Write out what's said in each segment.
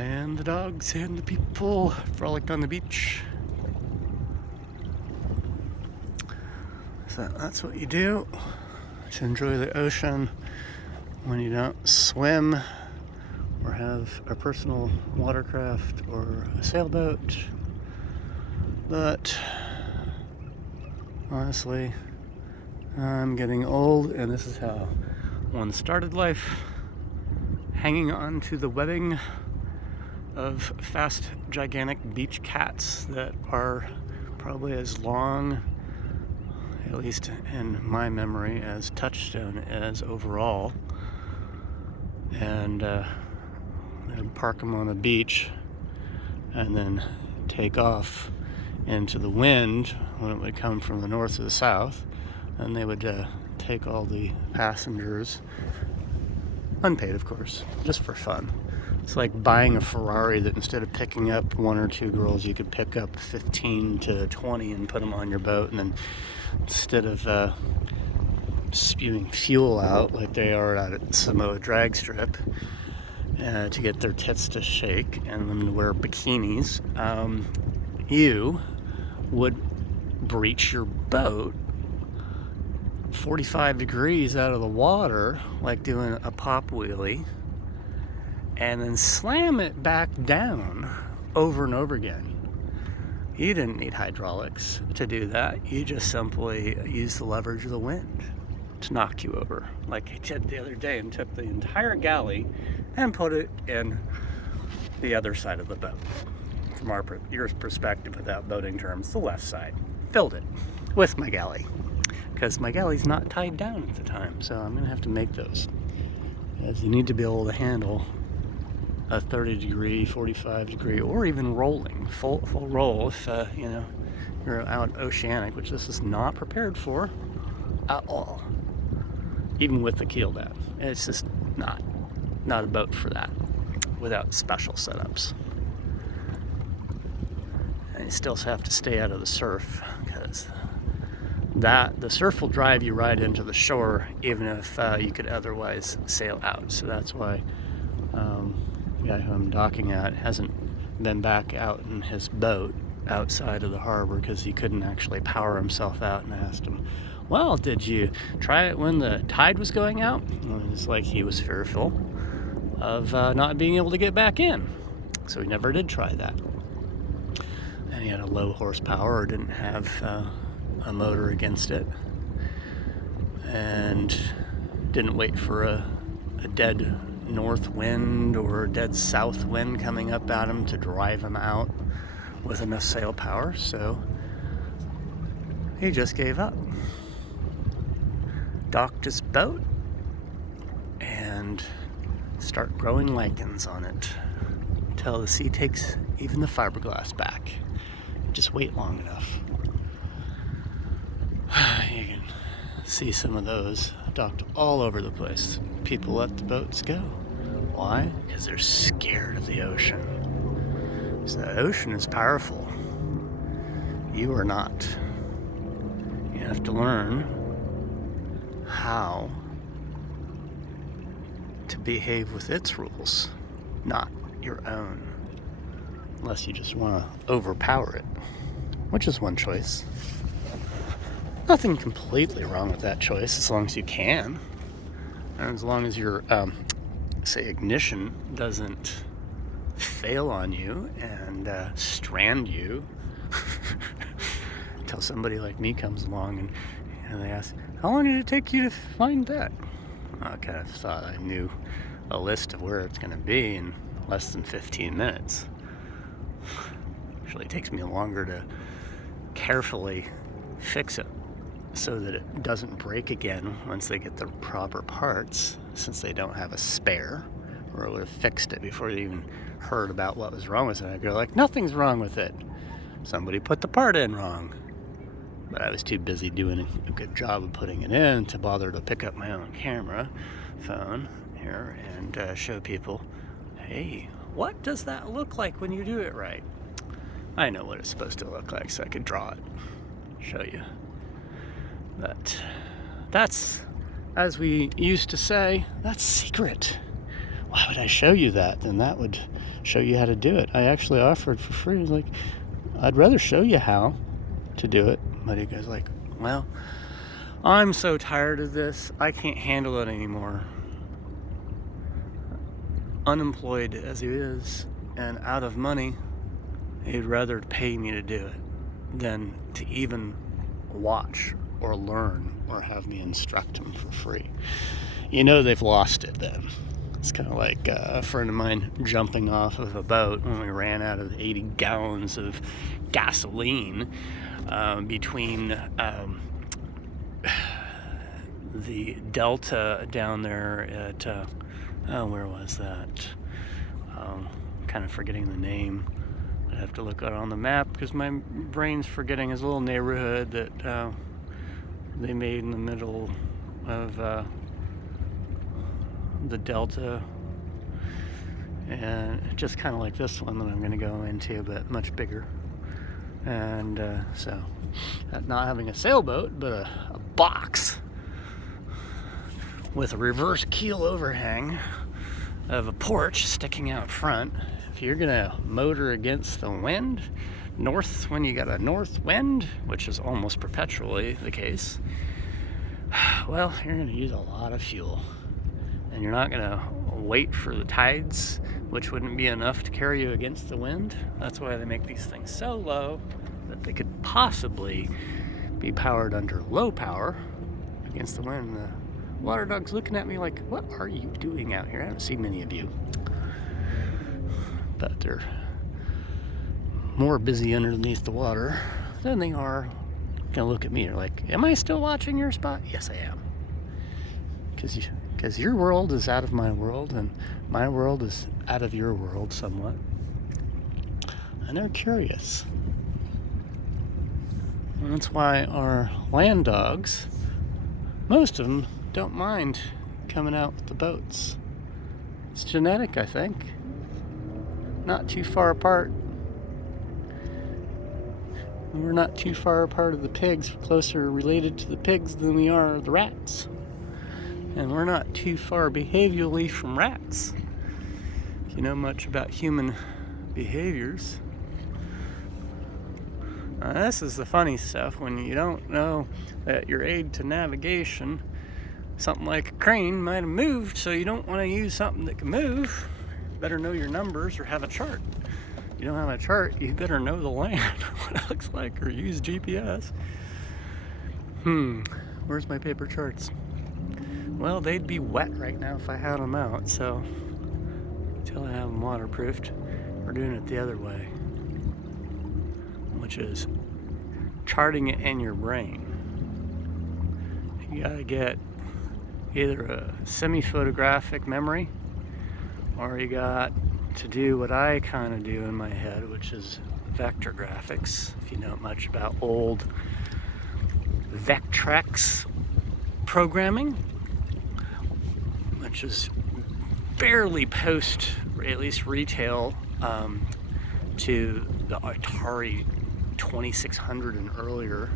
And the dogs and the people frolicked on the beach. So that's what you do to enjoy the ocean when you don't swim or have a personal watercraft or a sailboat. But honestly, I'm getting old, and this is how one started life, hanging on to the webbing of fast, gigantic beach cats that are probably as long, at least in my memory, as Touchstone is overall. And I'd park them on the beach and then take off into the wind when it would come from the north to the south, and they would take all the passengers, unpaid of course, just for fun. It's like buying a Ferrari that instead of picking up one or two girls, you could pick up 15 to 20 and put them on your boat, and then instead of spewing fuel out like they are out at Samoa drag strip to get their tits to shake and them to wear bikinis, you would breach your boat 45 degrees out of the water, like doing a pop wheelie, and then slam it back down over and over again. You didn't need hydraulics to do that. You just simply used the leverage of the wind to knock you over, like I did the other day, and took the entire galley and put it in the other side of the boat. From your perspective, without boating terms, the left side. Filled it with my galley, because my galley's not tied down at the time, so I'm gonna have to make those, as you need to be able to handle a 30 degree, 45 degree, or even rolling, full roll if you're out oceanic, which this is not prepared for at all. Even with the keel down, it's just not a boat for that without special setups. And you still have to stay out of the surf, because the surf will drive you right into the shore, even if you could otherwise sail out. So that's why the guy who I'm docking at hasn't been back out in his boat outside of the harbor, because he couldn't actually power himself out. And I asked him, well, did you try it when the tide was going out? And it was like he was fearful of not being able to get back in, so he never did try that. And he had a low horsepower, or didn't have a motor against it, and didn't wait for a dead north wind or a dead south wind coming up at him to drive him out with enough sail power. So he just gave up, docked his boat, and start growing lichens on it until the sea takes even the fiberglass back. Just wait long enough. You can see some of those docked all over the place. People let the boats go. Why? Because they're scared of the ocean. So the ocean is powerful. You are not. You have to learn how to behave with its rules, not your own. Unless you just want to overpower it, which is one choice. Nothing completely wrong with that choice, as long as you can. And as long as your, say, ignition doesn't fail on you and strand you until somebody like me comes along and they ask, how long did it take you to find that? I kind of thought I knew a list of where it's going to be in less than 15 minutes. Actually, it takes me longer to carefully fix it so that it doesn't break again once they get the proper parts, since they don't have a spare, or it would have fixed it before they even heard about what was wrong with it. I'd go like, nothing's wrong with it. Somebody put the part in wrong. But I was too busy doing a good job of putting it in to bother to pick up my own phone here and show people, hey, what does that look like when you do it right? I know what it's supposed to look like, so I could draw it, show you. But that's, as we used to say, that's secret. Why would I show you that? Then that would show you how to do it. I actually offered for free. Like, I'd rather show you how to do it. But he goes like, well, I'm so tired of this. I can't handle it anymore. Unemployed as he is and out of money, he'd rather pay me to do it than to even watch or learn or have me instruct him for free. You know they've lost it then. It's kind of like a friend of mine jumping off of a boat when we ran out of 80 gallons of gasoline between the delta down there at, where was that? Kind of forgetting the name. I'd have to look out on the map because my brain's forgetting his little neighborhood that they made in the middle of the delta, and just kind of like this one that I'm going to go into, but much bigger. And so not having a sailboat, but a box with a reverse keel overhang of a porch sticking out front. If you're gonna motor against the wind, north when you got a north wind, which is almost perpetually the case, well, you're gonna use a lot of fuel. And you're not gonna wait for the tides, which wouldn't be enough to carry you against the wind. That's why they make these things so low that they could possibly be powered under low power against the wind. The water dog's looking at me like, what are you doing out here? I haven't seen many of you. But they're more busy underneath the water than they are gonna look at me. They're like, am I still watching your spot? Yes, I am. Because your world is out of my world, and my world is out of your world somewhat. And they're curious. And that's why our land dogs, most of them, don't mind coming out with the boats. It's genetic, I think. Not too far apart. We're not too far apart of the pigs. We're closer related to the pigs than we are the rats. And we're not too far behaviorally from rats. If you know much about human behaviors. This is the funny stuff when you don't know that your aid to navigation, something like a crane, might have moved, so you don't want to use something that can move. You better know your numbers or have a chart. If you don't have a chart, you better know the land, what it looks like, or use GPS. Where's my paper charts? Well, they'd be wet right now if I had them out, so until I have them waterproofed, we're doing it the other way, which is charting it in your brain. You gotta get either a semi-photographic memory, or you got to do what I kind of do in my head, which is vector graphics. If you know much about old Vectrex programming, which is barely post, or at least retail, to the Atari 2600 and earlier.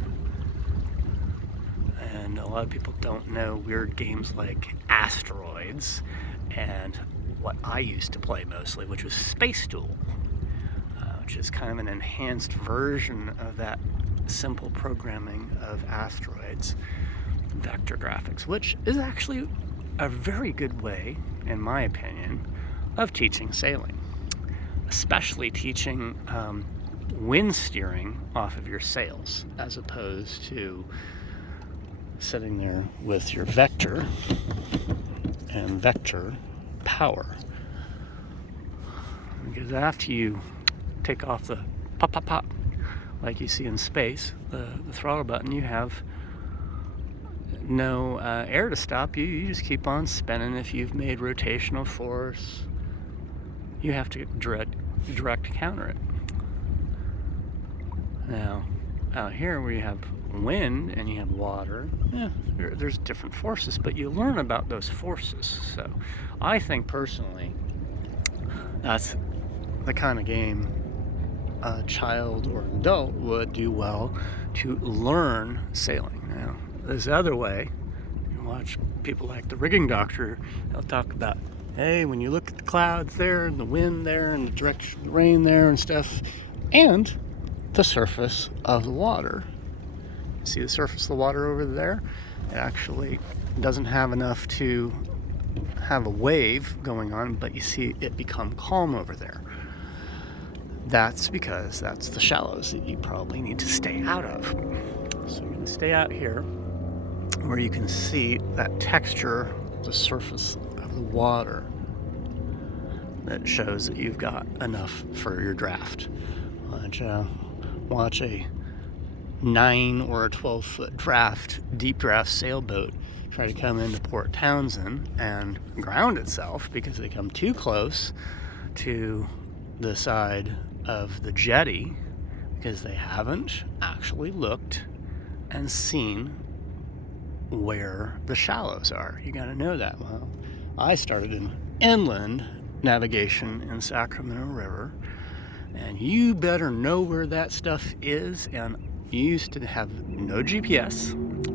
And a lot of people don't know weird games like Asteroids and what I used to play mostly, which was Space Duel, which is kind of an enhanced version of that simple programming of Asteroids, vector graphics, which is actually a very good way, in my opinion, of teaching sailing, especially teaching wind steering off of your sails, as opposed to sitting there with your vector and vector power. Because after you take off the pop, pop, pop, like you see in space, the throttle button, you have no air to stop you. You just keep on spinning. If you've made rotational force, you have to direct counter it. Now, out here where you have wind and you have water, there's different forces, but you learn about those forces. So I think personally that's the kind of game a child or an adult would do well to learn sailing. Now, this other way, you watch people like the rigging doctor, they'll talk about Hey, when you look at the clouds there and the wind there and the direction of the rain there and stuff, and the surface of the water. See the surface of the water over there? It actually doesn't have enough to have a wave going on, but you see it become calm over there. That's because that's the shallows that you probably need to stay out of. So you're going to stay out here where you can see that texture, the surface of the water, that shows that you've got enough for your draft. Watch a 9 or a 12-foot draft, deep draft sailboat try to come into Port Townsend and ground itself because they come too close to the side of the jetty because they haven't actually looked and seen where the shallows are. You got to know that. Well, I started in inland navigation in Sacramento River, and you better know where that stuff is. And you used to have no GPS,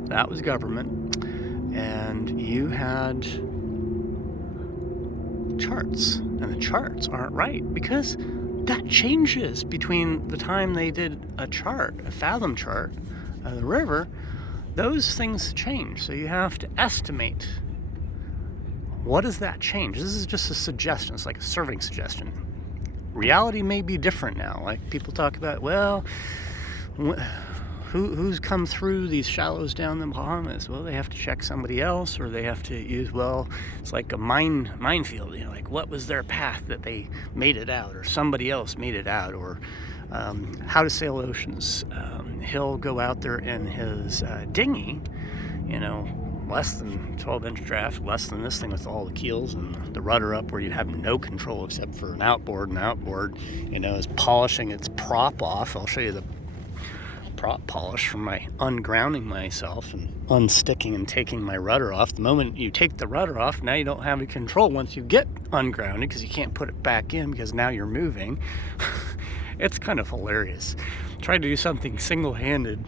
that was government, and you had charts, and the charts aren't right because that changes between the time they did a chart, a fathom chart of the river. Those things change, so you have to estimate what does that change. This is just a suggestion. It's like a serving suggestion. Reality may be different now. Like people talk about, well, who's come through these shallows down the Bahamas? Well, they have to check somebody else, or they have to use, well, it's like a minefield, you know, like what was their path that they made it out, or somebody else made it out, or how to sail oceans. He'll go out there in his dinghy, you know, less than 12-inch draft, less than this thing with all the keels and the rudder up where you'd have no control except for an outboard. And the outboard, you know, is polishing its prop off. I'll show you the prop polish from my ungrounding myself and unsticking and taking my rudder off. The moment you take the rudder off, now you don't have any control once you get ungrounded because you can't put it back in because now you're moving. It's kind of hilarious. Try to do something single-handed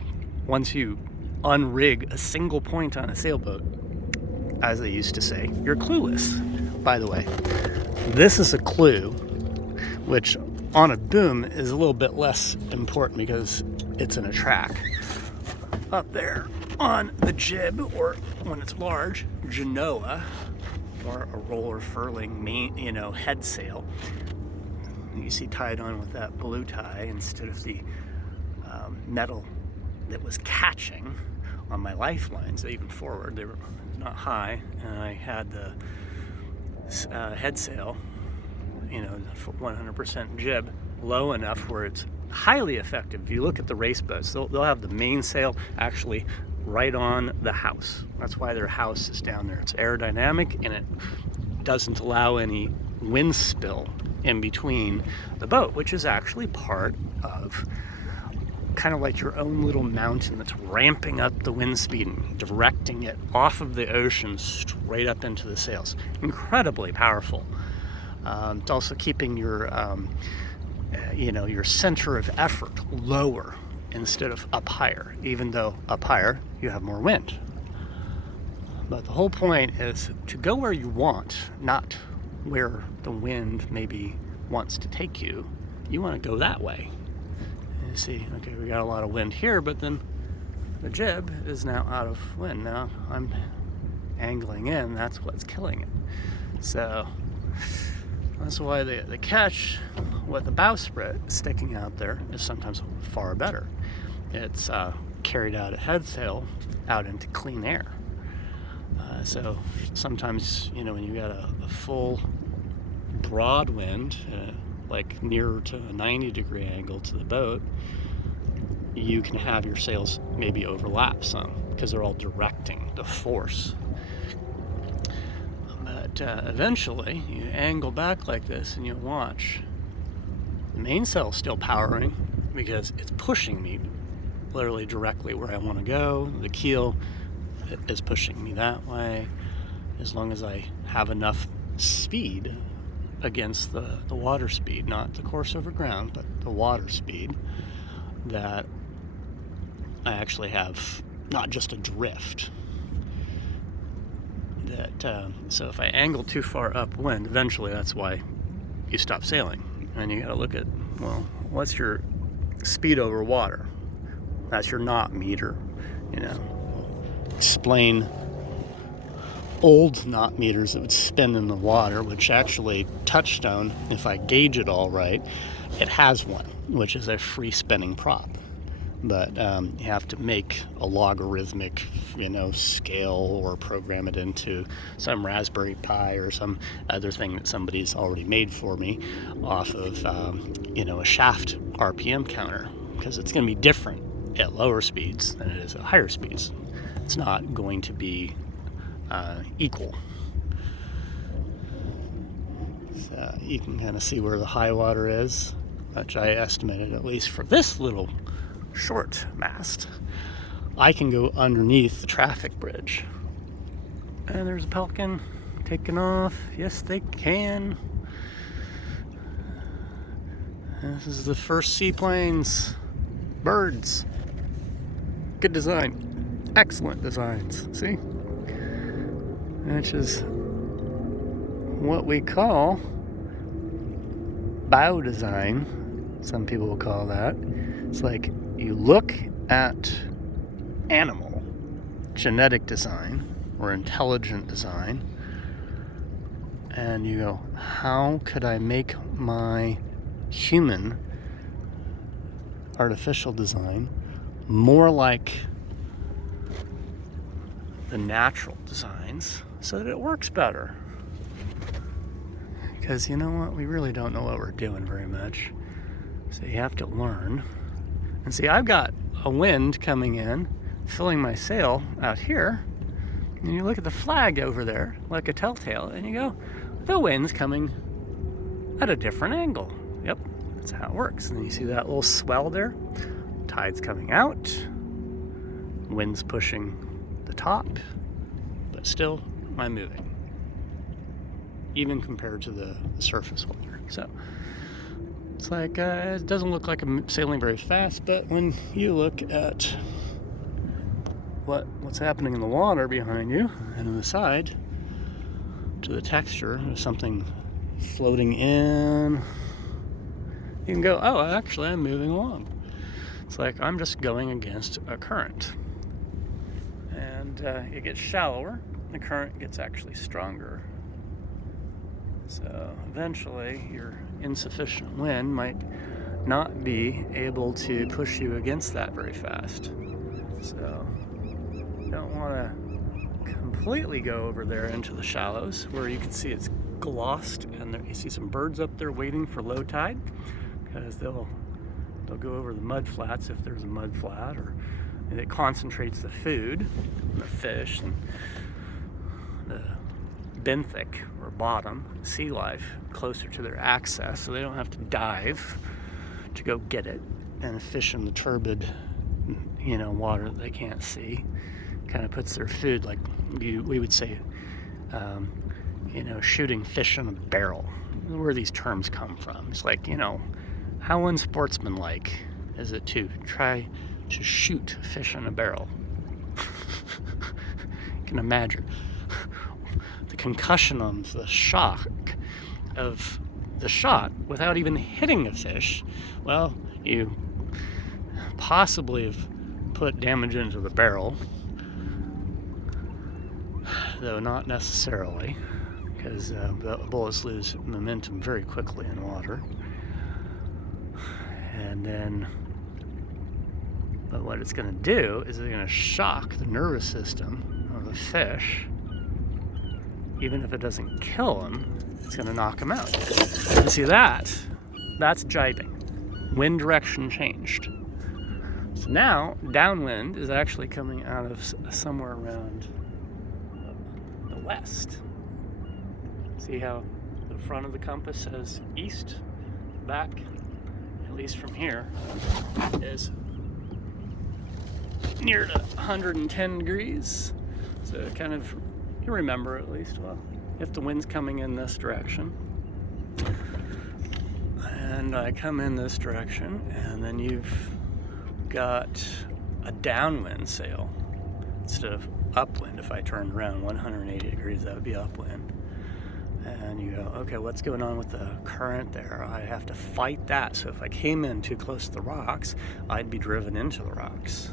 once you unrig a single point on a sailboat. As they used to say, you're clueless. By the way, this is a clue, which on a boom is a little bit less important because it's in a track. Up there on the jib, or when it's large, genoa, or a roller furling main, you know, head sail. You see tied on with that blue tie instead of the metal that was catching on my lifelines, even forward. They were not high, and I had the head sail, you know, 100% jib, low enough where it's highly effective. If you look at the race boats, they'll have the mainsail actually right on the house. That's why their house is down there. It's aerodynamic, and it doesn't allow any wind spill in between the boat, which is actually part of kind of like your own little mountain that's ramping up the wind speed and directing it off of the ocean straight up into the sails. Incredibly powerful. It's also keeping your you know, your center of effort lower instead of up higher, even though up higher you have more wind. But the whole point is to go where you want, not where the wind maybe wants to take you. You want to go that way. You see, okay, we got a lot of wind here, but then the jib is now out of wind. Now I'm angling in, that's what's killing it. So that's why the catch with the bowsprit sticking out there is sometimes far better. It's carried out at head sail out into clean air. So sometimes, you know, when you got a full broad wind, like nearer to a 90-degree angle to the boat, you can have your sails maybe overlap some because they're all directing the force. But eventually you angle back like this and you watch the mainsail's still powering because it's pushing me literally directly where I want to go. The keel is pushing me that way. As long as I have enough speed against the water speed, not the course over ground, but the water speed, that I actually have not just a drift. So if I angle too far upwind, eventually that's why you stop sailing. And you gotta look at, well, what's your speed over water? That's your knot meter, Explain old knot meters that would spin in the water, which actually Touchstone, if I gauge it all right, it has one, which is a free spinning prop. But you have to make a logarithmic, scale, or program it into some Raspberry Pi or some other thing that somebody's already made for me off of, a shaft RPM counter, because it's going to be different at lower speeds than it is at higher speeds. It's not going to be equal. So you can kind of see where the high water is, which I estimated, at least for this little short mast. I can go underneath the traffic bridge. And there's a pelican taking off. Yes, they can. This is the first seaplanes. Birds. Good design. Excellent designs. See? Which is what we call bow design. Some people will call that. It's like you look at animal genetic design or intelligent design and you go, how could I make my human artificial design more like the natural designs so that it works better? Because you know what, we really don't know what we're doing very much, so you have to learn. And see, I've got a wind coming in, filling my sail out here, and you look at the flag over there, like a telltale, and you go, the wind's coming at a different angle. Yep, that's how it works. And you see that little swell there? Tide's coming out, wind's pushing the top, but still, I'm moving, even compared to the surface water. So it's like, it doesn't look like I'm sailing very fast, but when you look at what's happening in the water behind you and on the side, to the texture of something floating in, you can go, oh, actually I'm moving along. It's like I'm just going against a current. And it gets shallower, the current gets actually stronger. So eventually your insufficient wind might not be able to push you against that very fast. So you don't want to completely go over there into the shallows where you can see it's glossed, and there, you see some birds up there waiting for low tide, because they'll go over the mud flats if there's a mud flat, or it concentrates the food, the fish, and the benthic or bottom sea life closer to their access, so they don't have to dive to go get it, and fish in the turbid water that they can't see kind of puts their food, like we would say, shooting fish in a barrel. Where these terms come from, it's like, how unsportsmanlike is it to try to shoot fish in a barrel? You can imagine the concussion of the shock of the shot without even hitting a fish. Well, you possibly have put damage into the barrel, though not necessarily, because the bullets lose momentum very quickly in water. And then, but what it's going to do is it's going to shock the nervous system of the fish. Even if it doesn't kill him, it's going to knock him out. You see that? That's jibing. Wind direction changed. So now, downwind is actually coming out of somewhere around the west. See how the front of the compass says east? Back, at least from here, is near to 110 degrees. So kind of, you remember at least, well, if the wind's coming in this direction, and I come in this direction, and then you've got a downwind sail instead of upwind. If I turned around 180 degrees, that would be upwind. And you go, okay, what's going on with the current there? I have to fight that. So if I came in too close to the rocks, I'd be driven into the rocks.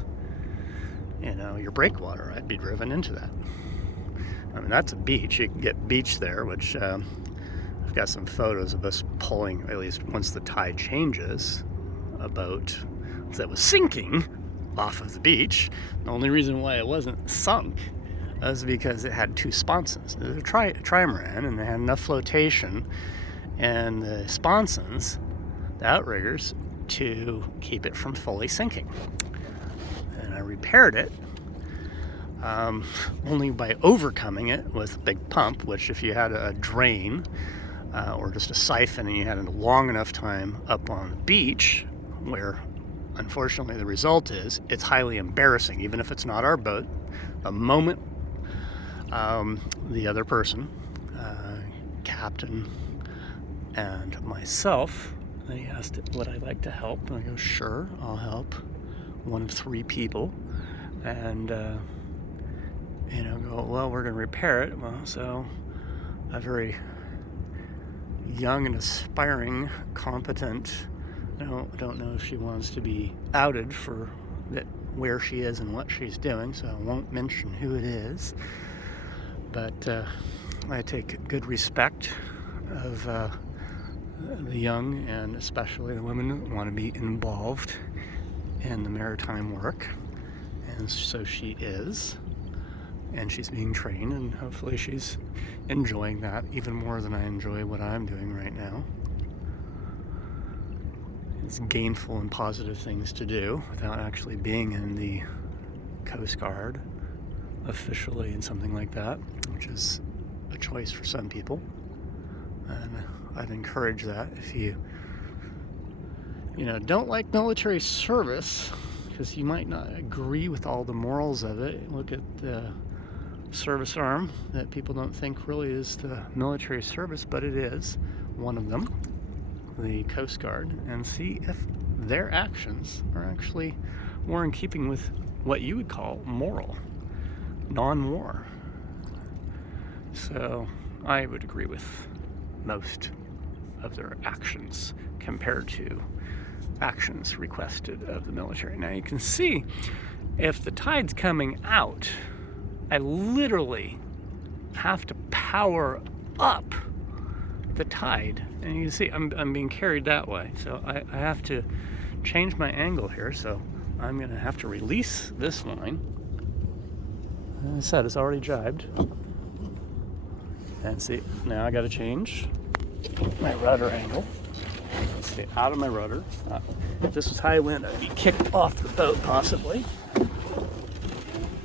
You know, your breakwater, I'd be driven into that. I mean, that's a beach. You can get beach there, which I've got some photos of us pulling, at least once the tide changes, a boat that was sinking off of the beach. The only reason why it wasn't sunk was because it had two sponsons. It was a trimaran, and they had enough flotation and the sponsons, the outriggers, to keep it from fully sinking. And I repaired it only by overcoming it with a big pump, which if you had a drain or just a siphon and you had a long enough time up on the beach, where unfortunately the result is it's highly embarrassing, even if it's not our boat. The moment the other person, captain and myself, they asked would I like to help, and I go, sure, I'll help. One of three people. And go, well, we're going to repair it. Well, so a very young and aspiring, competent, I don't know if she wants to be outed for where she is and what she's doing, so I won't mention who it is. But I take good respect of the young, and especially the women who want to be involved in the maritime work. And so she is. And she's being trained, and hopefully she's enjoying that even more than I enjoy what I'm doing right now. It's gainful and positive things to do without actually being in the Coast Guard officially and something like that, which is a choice for some people. And I'd encourage that if you don't like military service, because you might not agree with all the morals of it. Look at the service arm that people don't think really is the military service, but it is one of them, the Coast Guard, and see if their actions are actually more in keeping with what you would call moral, non-war. So I would agree with most of their actions compared to actions requested of the military. Now you can see if the tide's coming out, I literally have to power up the tide, and you can see I'm being carried that way, so I have to change my angle here. So I'm going to have to release this line. As I said, it's already jibed, and see, now I got to change my rudder angle. Stay out of my rudder. If this was high wind, I'd be kicked off the boat possibly.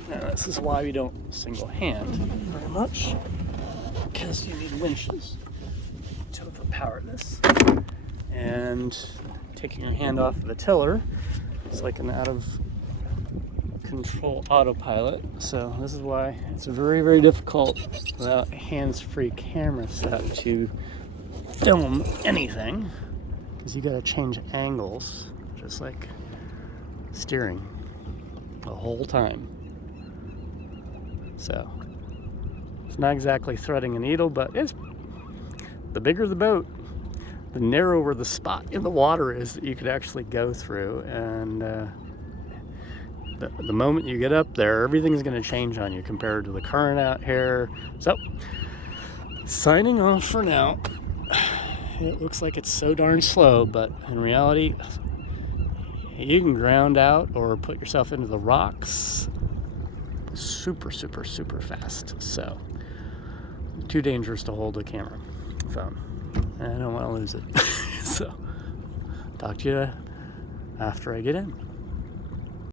Now this is why we don't single hand very much, because you need winches to power this. And taking your hand off of the tiller, it's like an out of control autopilot. So this is why it's very, very difficult without a hands-free camera set to film anything, because you got to change angles just like steering the whole time. So it's not exactly threading a needle, but it's the bigger the boat, the narrower the spot in the water is that you could actually go through. And the moment you get up there, everything's going to change on you compared to the current out here. So signing off for now. It looks like it's so darn slow, but in reality, you can ground out or put yourself into the rocks super, super, super fast. So too dangerous to hold a camera phone. I don't want to lose it. So talk to you after I get in.